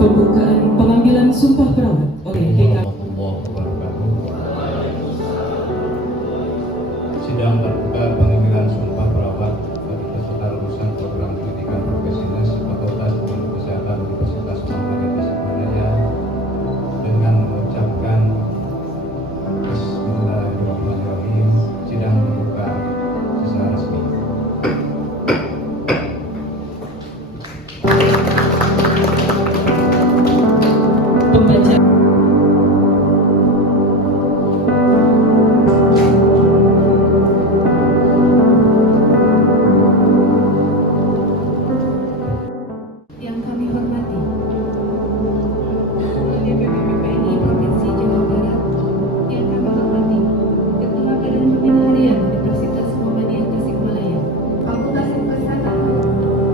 Pembukaan pengambilan sumpah perawat oleh DKP. Sidang terbuka pengambilan sumpah perawat bagi peserta lulusan program pendidikan profesional Fakultas Ilmu Kesehatan Universitas Muhammadiyah Tasikmalaya dengan mengucapkan Bismillahirrahmanirrahim. Sidang terbuka secara resmi. Yang kami hormati Ketua DPP PPNI Provinsi Jawa Barat, yang kami hormati Ketua Badan Pembina Harian Universitas Muhammadiyah Tasikmalaya. Fakultas Ilmu Kesehatan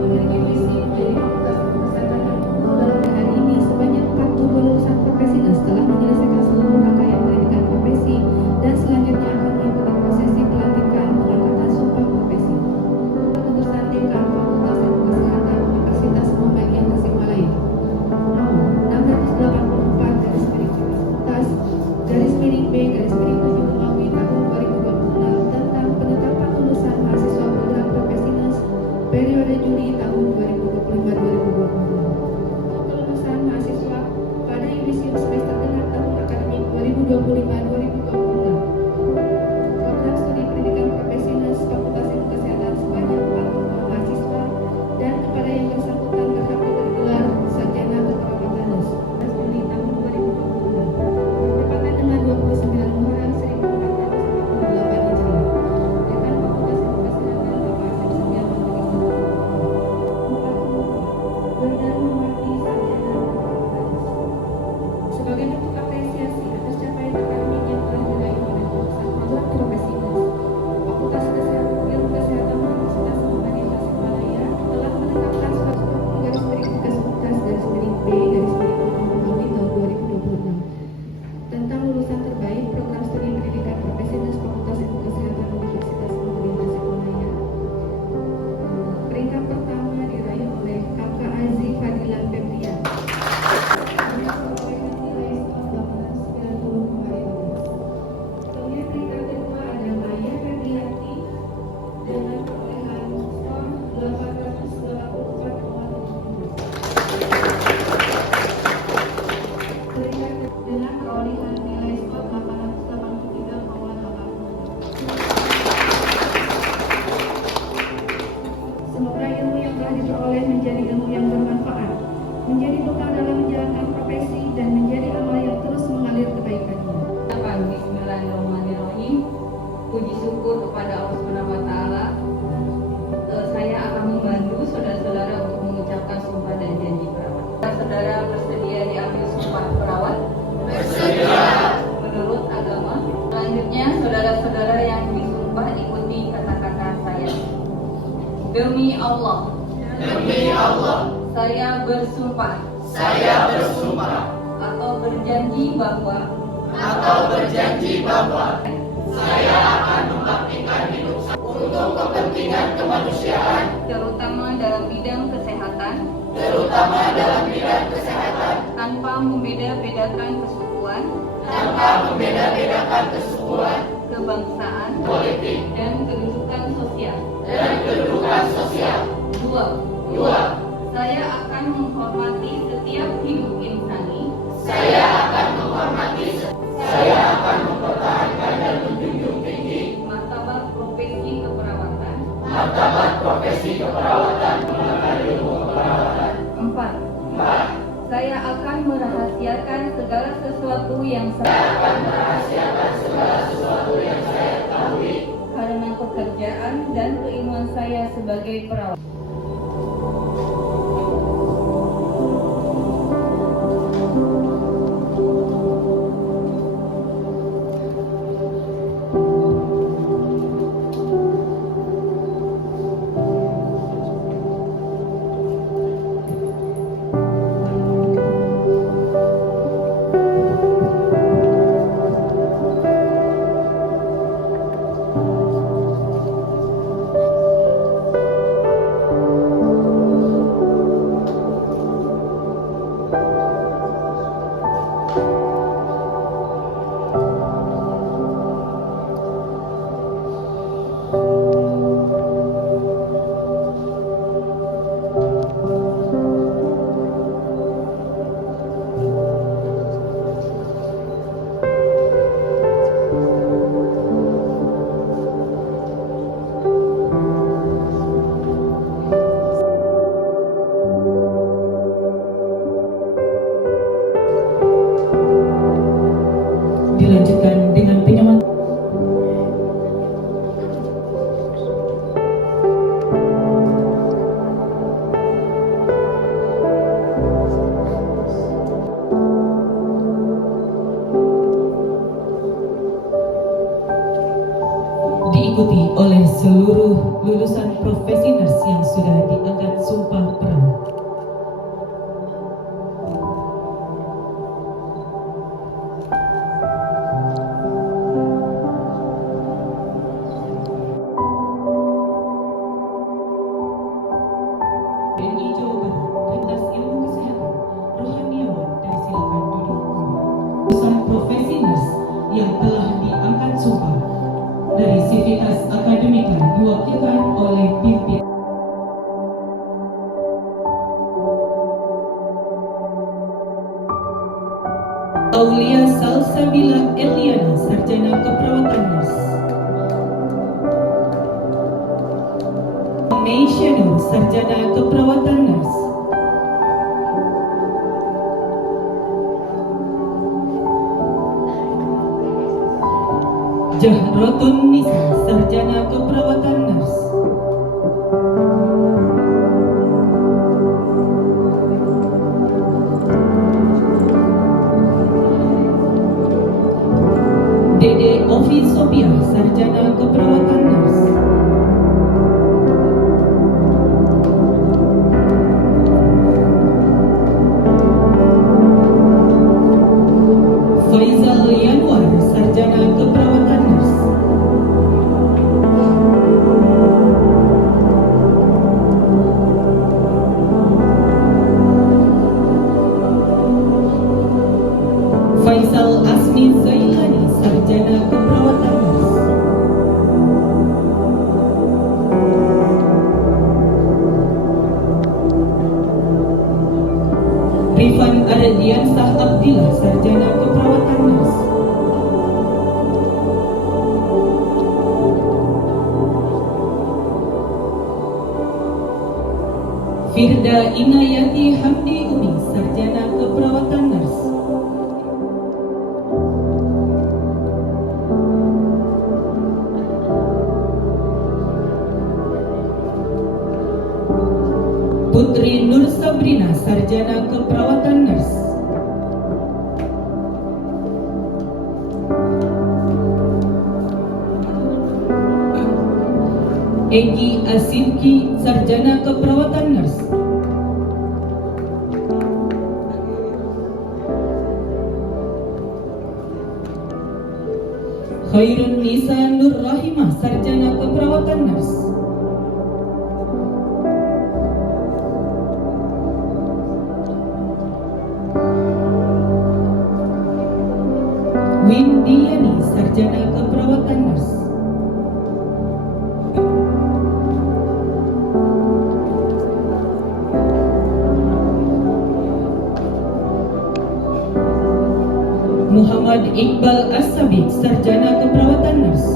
memiliki visi menjadi Fakultas Ilmu Kesehatan yang unggul dalam hari ini. Sebanyak 42 lulusan profesional telah menyelesaikan seluruh rangkaian pendidikan profesi dan selanjutnya akan melakukan prosesi pelantikan pengangkatan sumpah profesi. Keputusan Dekan Fakultas Ilmu Kesehatan Universitas Muhammadiyah Tasikmalaya nomor 684 garis miring B garis miring 7 Romawi tahun 2026 tentang penetapan lulusan mahasiswa program profesional periode Juli tahun 2025-2026. Kelulusan mahasiswa pada yudisium semester genap tahun akademik 2025-2026. Program studi pendidikan profesional Fakultas Ilmu Kesehatan sebanyak 40 mahasiswa dan kepada yang bersangkutan berhak diberi gelar sarjana berkeprofesionalan Juli tahun 2026. Demi Allah, Demi Allah, saya bersumpah saya bersumpah atau berjanji bahwa saya akan mengabdikan hidup saya untuk kepentingan kemanusiaan, terutama dalam bidang kesehatan, tanpa membeda-bedakan kesukuan, kebangsaan, politik, dan kedudukan sosial. Dua, saya akan menghormati setiap hidup insani, mempertahankan dan menjunjung tinggi martabat profesi keperawatan. Empat, saya akan merahasiakan segala sesuatu yang saya ketahui karena pekerjaan dan keilmuan saya sebagai perawat. Dilanjutkan dengan penyematan. Diikuti oleh seluruh lulusan profesi nurse yang sudah diangkat sumpah perawat. TNI Jawa Barat, Rentas Ilmu Kesehatan, Rohaniawan, dan silakan duduk. Lulusan profesi nurse yang telah diangkat sumpah dari Sivitas Akademika diwakilkan oleh pimpin. Aulia Salsabila Eliana, Sarjana Keperawatan Nurse. Meisha Nur, Sarjana Keperawatan Nurse. Jahrotun Nisa, Sarjana Keperawatan Nurse. Dede Ovi Sophia, Sarjana Keperawatan Nurse. Faizal Yanwar, Sarjana Keperawatan Nurse. Faisal Asmi Zailani, Sarjana Keperawatan Nurse. Rifan Ardiansah Abdillah, Sarjana Keperawatan Nurse. Firda Inayati Hamdi Umi, Sarjana Keperawatan Nurse. Putri Nur Sabrina, Sarjana Keperawatan Nurse. Egi Asimki, Sarjana Keperawatan Nurse. Khairun Nisa Nur Rahimah, Sarjana Keperawatan Nurse. Windiani, Sarjana Keperawatan Nurse. Muhammad Iqbal As-Sabik, Sarjana Keperawatan Nurse.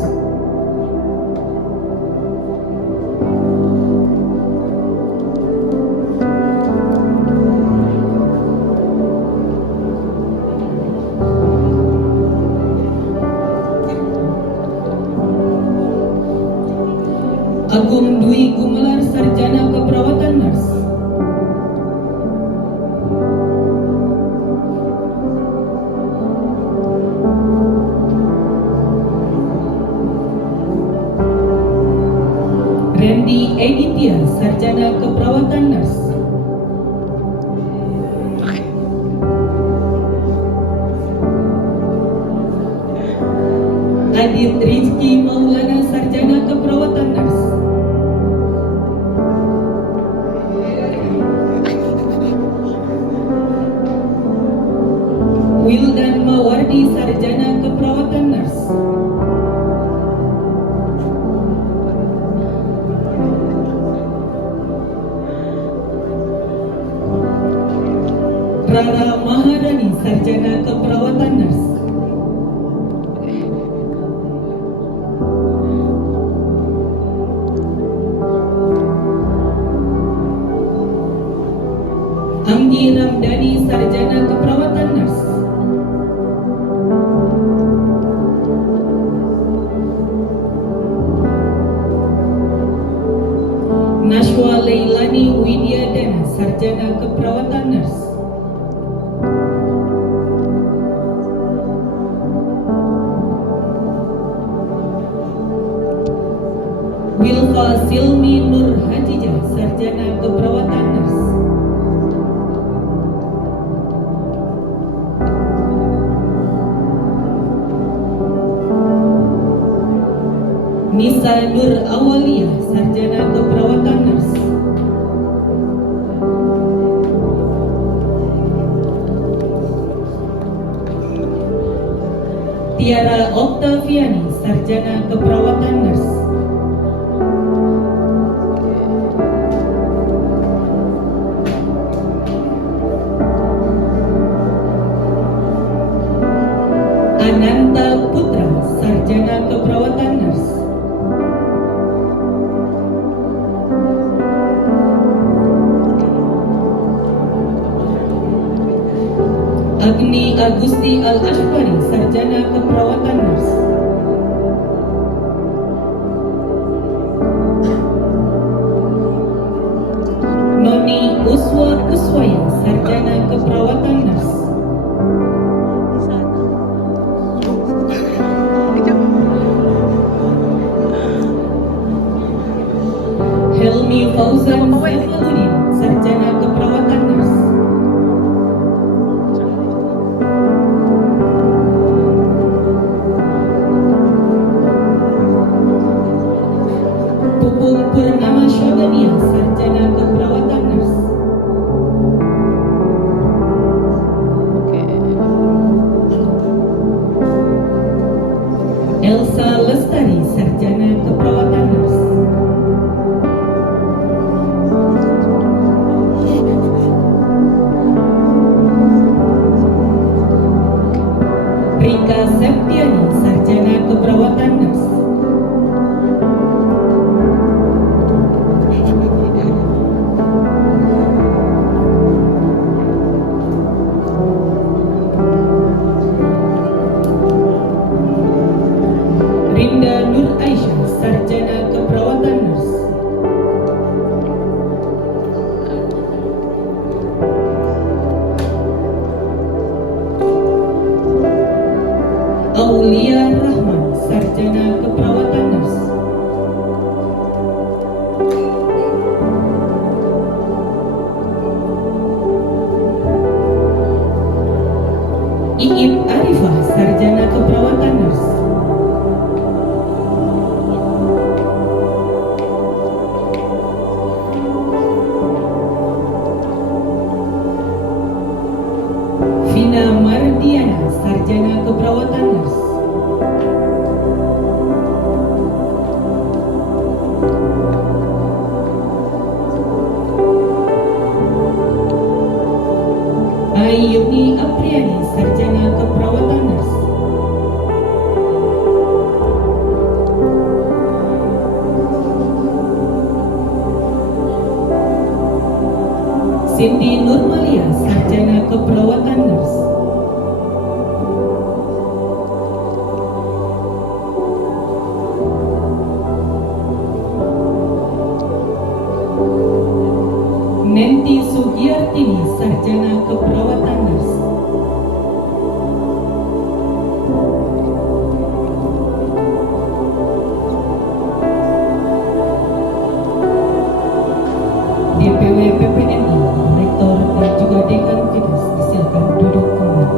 Agung Dwi Gumelar, Sarjana Keperawatan Nurse. Randy Editya, Sarjana Keperawatan Nurse. Adit Rizki Maulana, Sarjana Keperawatan Nurse. Wildan Mawardi, Sarjana Keperawatan Nurse. Rara Mahadani, Sarjana Keperawatan Nurse. Anggi Ramdhani, Sarjana Keperawatan Nurse. Nashwa Leilani Widyadana, Sarjana Keperawatan Nurse. Wilfa Silmi Nur Hajijah, Sarjana Keperawatan Nurse. Nisa Nur Awalia, Sarjana Keperawatan Nurse. Tiara Oktaviani, Sarjana Keperawatan Nurse. Ananta Putra, Sarjana Keperawatan Nurse. Agni Agusti Al-Ashbari, Sarjana Keperawatan Nurse. Noni Uswa Kuswaya, Sarjana Keperawatan Nurse. Helmi Fauzan Saifuddin, Sarjana Keperawatan Nurse. Pupung Purnama Syabania, Sarjana Keperawatan Nurse. Elsa Lestari, Sarjana Keperawatan Nurse. Rika Septiani, Sarjana Keperawatan Nurse. Rinda Nur Aisyah, Sarjana Keperawatan Nurse. Aulia Rahman, Sarjana Keperawatan Nurse. Iip Arifah, Sarjana Keperawatan Nurse. Vina Mardiana, Sarjana Keperawatan Nurse. Ayuni Apriani, Sarjana Keperawatan Nurse. Cindy Nurmalia, Sarjana Keperawatan Nurse. Nenti Sugiyartini, Sarjana Keperawatan Nurse. DPW PPNI, Rektor dan juga Dekan Fides, disilakan duduk kembali.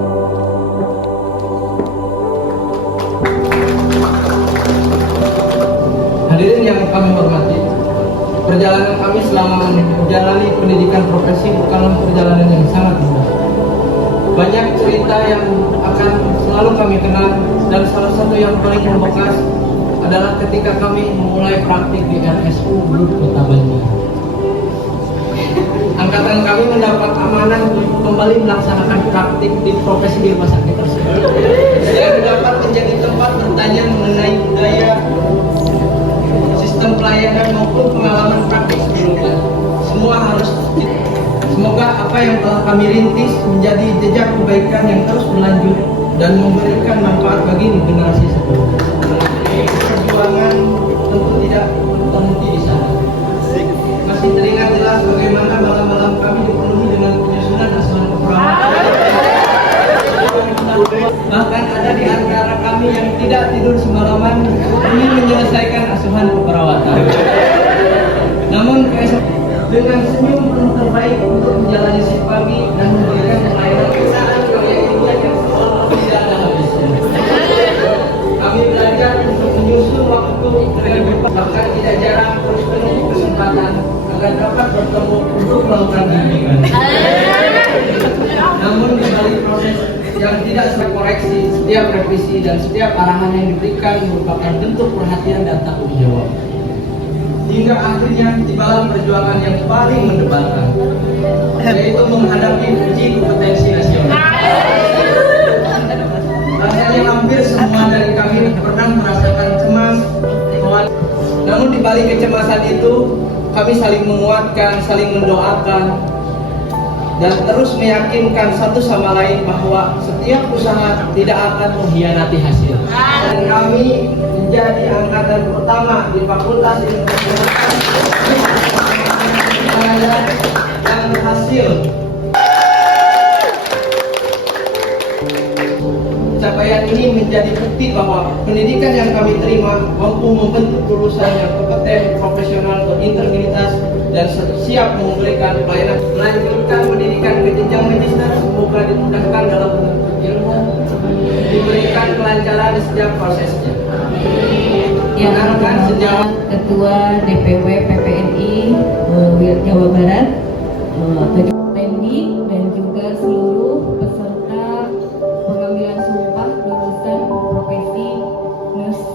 Hadirin yang kami hormati, perjalanan kami selama menjalani pendidikan profesi bukanlah perjalanan yang sangat mudah. Banyak cerita yang akan selalu kami kenal, dan salah satu yang paling membekas adalah ketika kami memulai praktik di RSU Grup Kota Banjar. Angkatan kami mendapat amanah untuk kembali melaksanakan praktik di profesi di rumah sakit tersebut, yang dapat menjadi tempat bertanya mengenai budaya, sistem pelayanan maupun pengalaman praktik sebelumnya. Semua harus semoga apa yang telah kami rintis menjadi jejak kebaikan yang terus berlanjut dan memberikan manfaat bagi generasi sebelumnya. Perjuangan tentu tidak berhenti di sana. Masih teringat jelas bagaimana malam-malam kami dipenuhi dengan penyusunan asuhan keperawatan. Bahkan ada di antara kami yang tidak tidur semalaman demi menyelesaikan asuhan keperawatan. Namun dengan senyum penuh terbaik untuk menjalani shift pagi dan memberikan pelayanan kesehatan karya ilmiah yang selalu tidak ada habisnya. Kami belajar untuk menyusun waktu dengan bahkan tidak jarang terus menunggu kesempatan agar dapat bertemu untuk melakukan bimbingan. Namun di balik proses yang tidak koreksi, setiap revisi dan setiap arahan yang diberikan merupakan bentuk perhatian dan tanggung jawab. Hingga akhirnya tibalah perjuangan yang paling mendebarkan, yaitu menghadapi uji kompetensi nasional. Rasanya hampir semua dari kami pernah merasakan cemas, namun di balik kecemasan itu, kami saling menguatkan, saling mendoakan, dan terus meyakinkan satu sama lain bahwa setiap usaha tidak akan mengkhianati hasil. Dan kami menjadi angkatan pertama di Fakultas Ilmu Kesehatan yang berhasil. Capaian ini menjadi bukti bahwa pendidikan yang kami terima mampu membentuk lulusan yang kompeten, profesional, berintegritas, dan siap memberikan pelayanan. Melanjutkan pendidikan ke jenjang magister, semoga dimudahkan dalam menuntut ilmu, diberikan kelancaran di setiap prosesnya. Yang akan sejauh Ketua DPW PPNI Jawa Barat, Pendi, dan juga seluruh peserta pengambilan sumpah lulusan profesi Nurse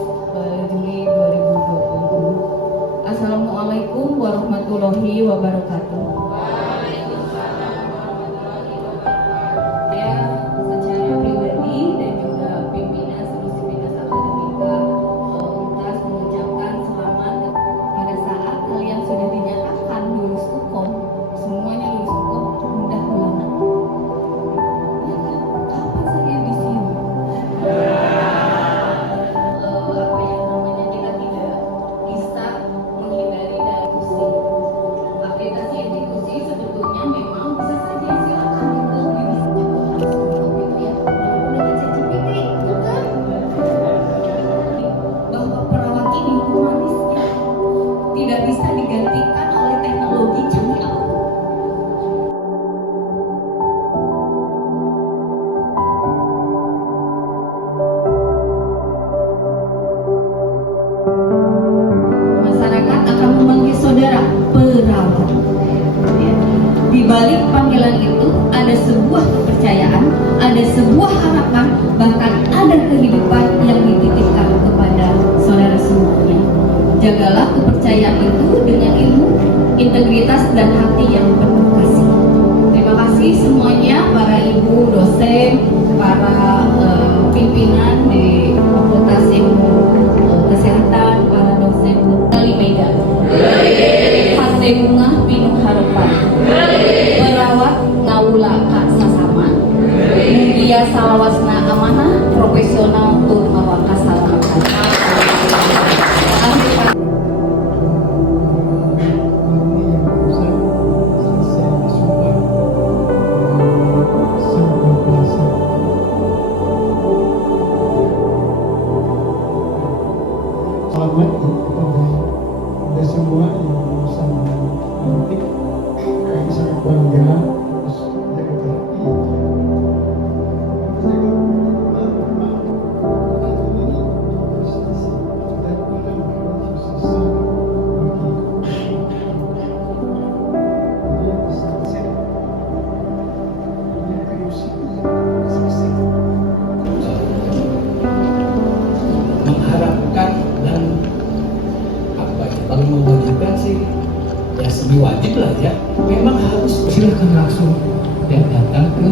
Juli 2020. Assalamualaikum warahmatullahi wabarakatuh. Saya secara pribadi dan juga pimpinan seluruh Sivitas Akademika Untas mengucapkan selamat pada saat kalian sudah dinyatakan lulus UKOM. Semuanya lulus UKOM, mudah-mudahan. Ya kan? Kapan saya visium? Apa yang namanya kita tidak bisa menghindari dari pusing. Aplikasi yang harapan, bahkan ada kehidupan yang dititipkan kepada saudara semuanya. Jagalah kepercayaan itu dengan ilmu, integritas, dan hati yang penuh kasih. Terima kasih semuanya, para ibu dosen, para pimpinan di Fakultas Ilmu Kesehatan, para dosen Kali Medan, Hati Bunga Pinung Harapan, Perawat Ngawula Kak Sasama, Mulia Salawasna Amanah, Profesional Tur Awak Kasalakan. Selamat kepada semua yang berusaha memetik. Kami sangat bangga terus jaga terapi. Mengharapkan dan apa ya, kalau mewajibkan sih ya semi wajib lah ya, memang harus silakan langsung ya datang ke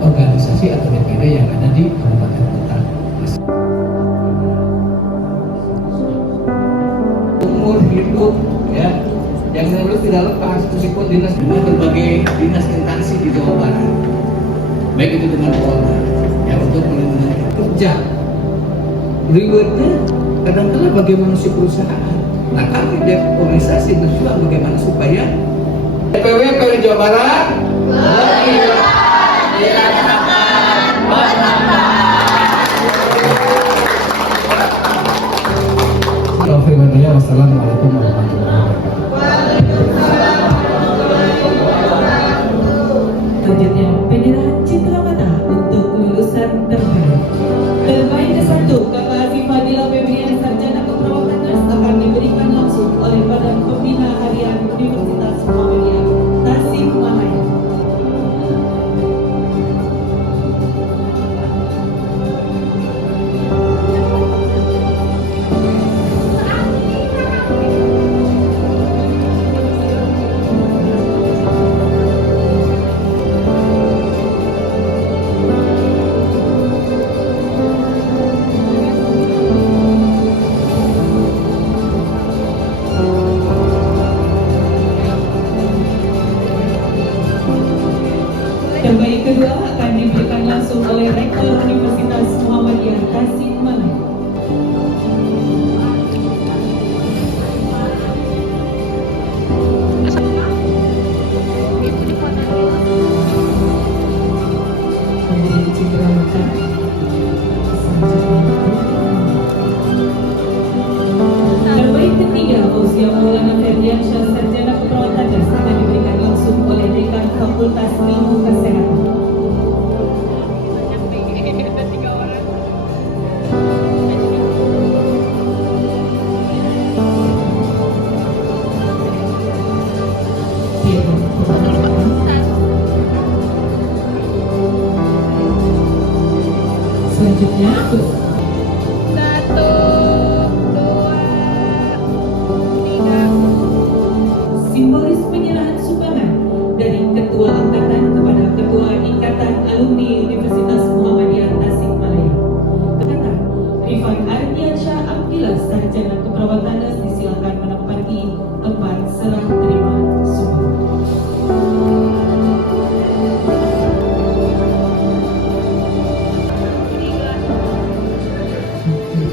organisasi atau DPD yang ada di kabupaten kota. Umur hidup ya yang lulus tidak lepas meskipun dinas dengan berbagai dinas instansi di Jawa Barat, baik itu dengan Polda ya untuk melindungi kerja. Berikutnya kadang-kadang bagaimana si perusahaan. Nah kami di organisasi berjuang bagaimana supaya DPW PWI Jawa Barat Wassalamualaikum warahmatullahi wabarakatuh. Selanjutnya, penyerahan citra mata untuk lulusan terbaik. Terbaik ke-1, Kakak Fadila Febriana Sarjana Keperawatan Nurse akan diberikan langsung oleh Badan Pembina Harian Universitas Muhammadiyah Tasikmalaya. Terbaik kedua akan diberikan langsung oleh Rektor Universitas Muhammadiyah Tasikmalaya. Kemudian citra mata. Terbaik ketiga, Fauzia Maulana Ferdiansyah Sarjana Keperawatan Nurse akan diberikan langsung oleh Dekan Fakultas Ilmu Kesehatan. Selanjutnya, simbolis penyerahan sumbangan dari Ketua Angkatan kepada Ketua Ikatan Alumni Universitas Muhammadiyah Tasikmalaya. Ketua Rifan Ardiansyah Abdillah Sarjana Keperawatan Nurse disilakan menempati tempat serah terima sumbangan.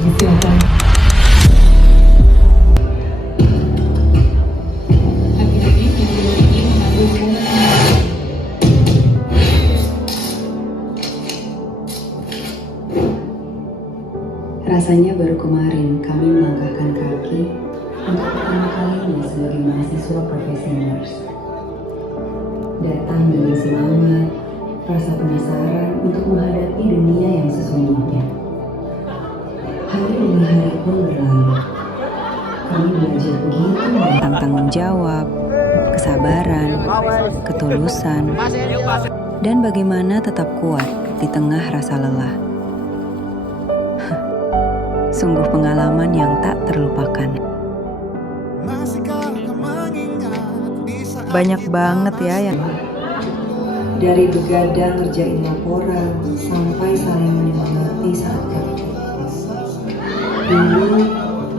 Disilakan. Rasanya baru kemarin kami melangkahkan kaki untuk pertama kalinya sebagai mahasiswa profesi nurse. Datang dengan semangat, rasa penasaran untuk menghadapi dunia yang sesungguhnya. Hari demi hari pun berlalu. Kami belajar begitu tentang tanggung jawab, kesabaran, ketulusan, dan bagaimana tetap kuat di tengah rasa lelah. Sungguh pengalaman yang tak terlupakan. Banyak banget ya yang dari begadang ngerjain laporan sampai saling menyemangati saat praktik. Dulu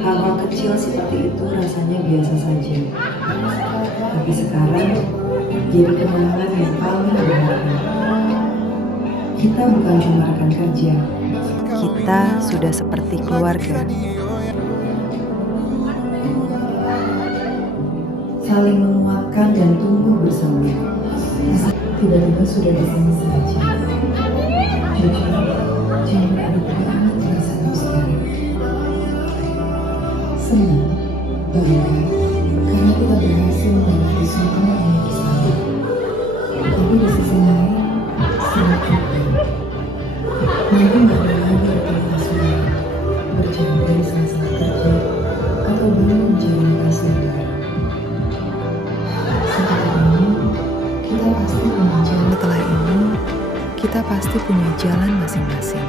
hal-hal kecil seperti itu rasanya biasa saja, tapi sekarang jadi kenangan yang paling berharga. Kita bukan cuma rekan kerja, kita sudah seperti keluarga. Saling menguatkan dan tumbuh bersama. Tiba-tiba sudah di sini saja. Jujur, jadi ada banget perasaan sekarang. Senang, bangga, karena kita berhasil melewati semua yang bersama. Tapi di sisi lain, sangat capek. Mungkin gak ada lagi aktivitas lain, berjauh dari sama-sama kerja, atau belum menjalani kasih. Setelah ini, kita pasti punya jalan masing-masing.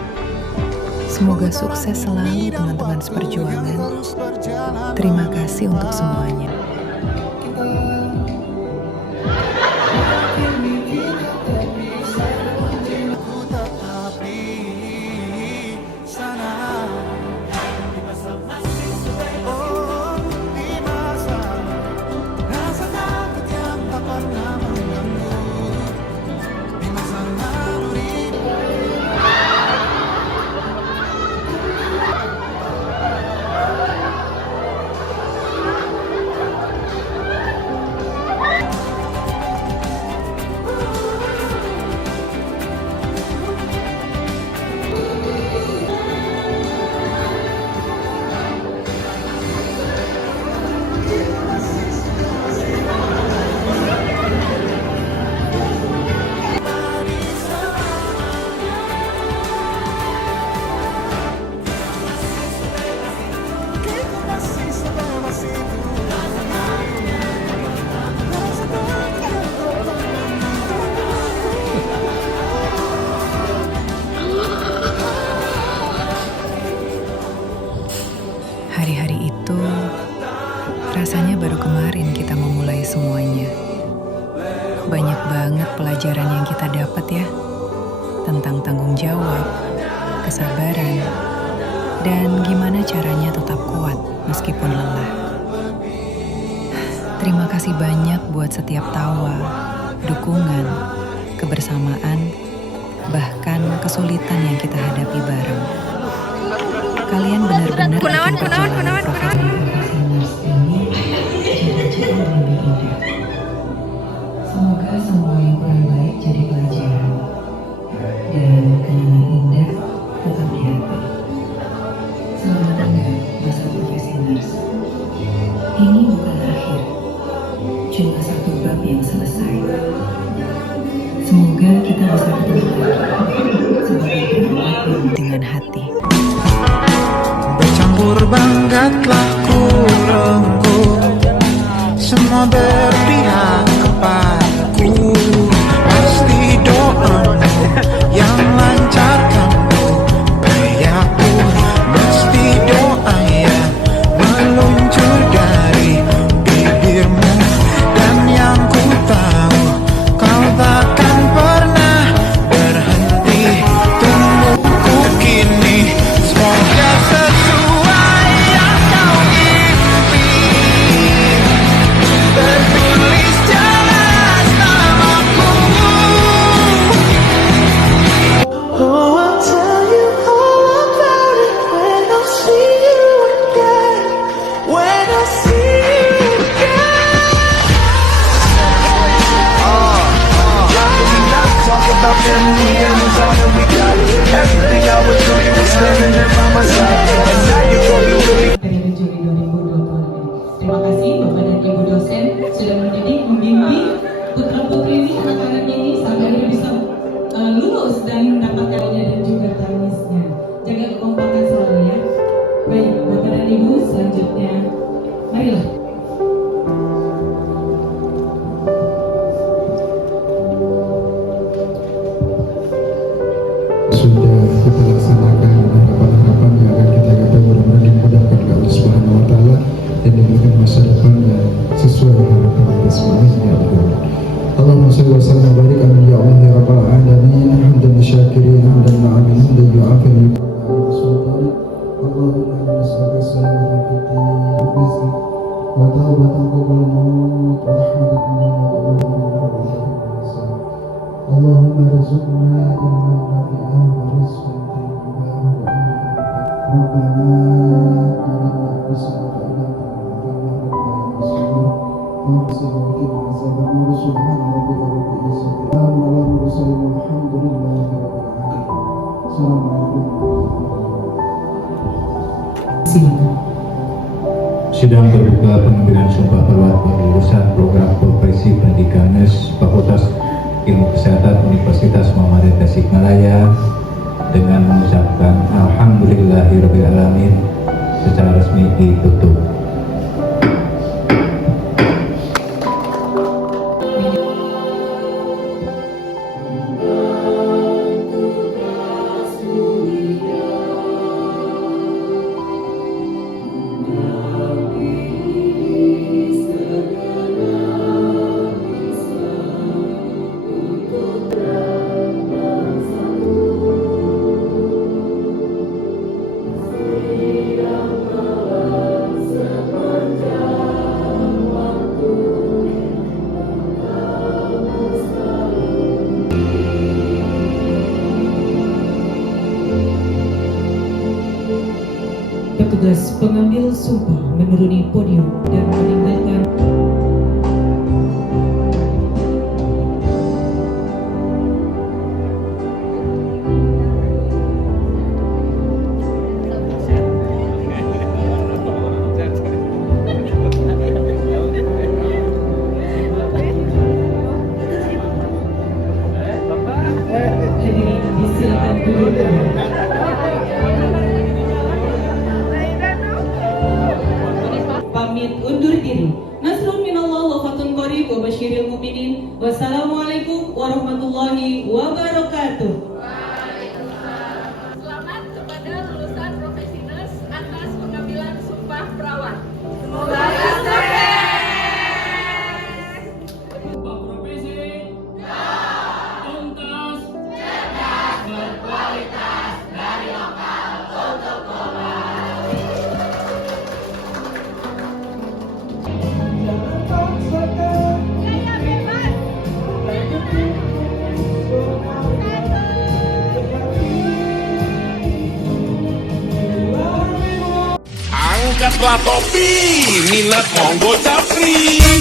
Semoga sukses selalu teman-teman seperjuangan. Terima kasih untuk semuanya. Hari-hari itu rasanya baru kemarin kita memulai semuanya. Banyak banget pelajaran yang kita dapat ya, tentang tanggung jawab, kesabaran, dan gimana caranya tetap kuat meskipun lelah. Terima kasih banyak buat setiap tawa, dukungan, kebersamaan, bahkan kesulitan yang kita hadapi bareng. Kalian benar-benar bikin perjalanan profesional ini jadi jauh lebih indah. Semoga semua yang kurang baik jadi pelajaran dan kenangan indah tetap di hati. Selamat tinggal masa profesionals. Ini bukan akhir, cuma satu bab yang selesai. Semoga kita bisa ketemu lagi sebagai perawat dengan hati. Bercampur bangga telah ku rengkuh, semua berpihak kepadaku. Pasti doamu yang lancarkan upayaku, mesti doa yang meluncur dari bibirmu. Dan yang ku tahu, kau takkan pernah berhenti tumbuhku kini. Semoga sesuai yang kau sudah kita laksanakan harapan-harapan yang akan kita gapai mudah-mudahan dimudahkan oleh Allah Subhanahu Wa Taala dan diberikan masa depan yang sesuai harapan kita semuanya ya Allah. Allahumma shalli wa sallim wa barik ala ya Allah ya rabbal alamin hamdan syakirin hamdan na'amin hamdan yu'afini Allahumma inna nas'aluka salamatan fid din wa rizq wa tawbatan qabla al-maut wa rahmatan min al-maut Allahumma rizqna ilman nafi'an wa rizqan tayyiban wa Rabbana amanna bismika Silakan. Sidang terbuka pengambilan sumpah perwira lulusan program Profesi Pendidikan Fakultas Ilmu Kesehatan Universitas Muhammadiyah Tasikmalaya dengan mengucapkan Alhamdulillahirrahmanirrahim secara resmi ditutup. Petugas pengambil sumpah menuruni podium dan meninggalkan hadirin disilakan duduk. Pamit undur diri. Nasrun minallah wa fatun qarib wa basyiril mu'minin. Wassalamualaikum warahmatullahi wabarakatuh. Selamat kepada lulusan profesi nurse atas pengambilan sumpah perawat. Semoga sukses. Sebuah profesi tuntas, cerdas, berkualitas dari lokal untuk global. Angkatlah topi, minat monggo capri.